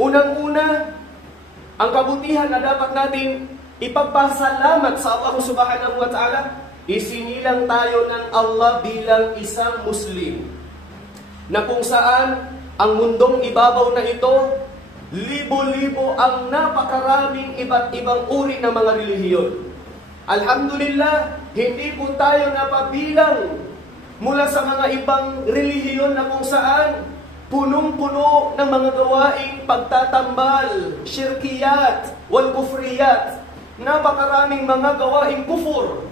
Unang-una, ang kabutihan na dapat natin ipagpasalamat sa Allah subhanahu wa ta'ala, isinilang tayo ng Allah bilang isang Muslim. Na kung saan ang mundong ibabaw na ito, libo-libo ang napakaraming iba't ibang uri ng mga relihiyon. Alhamdulillah, hindi po tayo napabilang mula sa mga ibang relihiyon na kung saan punong-puno ng mga gawaing pagtatambal, syirkiyat, wal kufriyat. Napakaraming mga gawaing kufur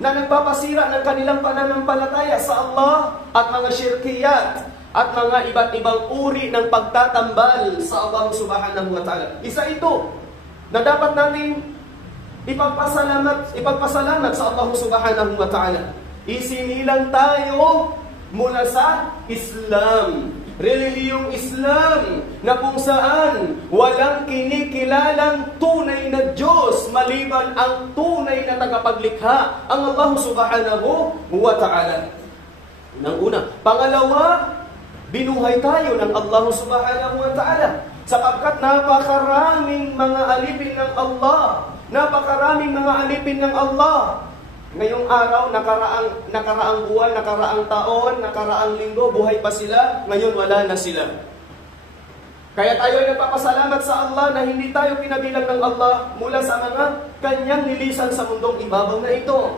na nagpapasira ng kanilang pananampalataya sa Allah at mga syirkiyat at mga iba't ibang uri ng pagtatambal sa Allah subhanahu wa ta'ala. Isa ito na dapat natin ipagpasalamat sa Allah subhanahu wa ta'ala. Isinilang tayo mula sa Islam, relihiyong Islam, na kung saan walang kinikilalang tunay na Diyos maliban ang tunay na tagapaglikha, ang Allah subhanahu wa ta'ala. Unang-una. Pangalawa, binuhay tayo ng Allah subhanahu wa ta'ala sapagkat napakaraming mga alipin ng Allah, napakaraming mga alipin ng Allah. Ngayong araw, nakaraang buwan, nakaraang taon, nakaraang linggo, buhay pa sila, ngayon wala na sila. Kaya tayo ay nagpapasalamat sa Allah na hindi tayo pinabilang ng Allah mula sa mga kanyang nilisan sa mundong ibabaw na ito.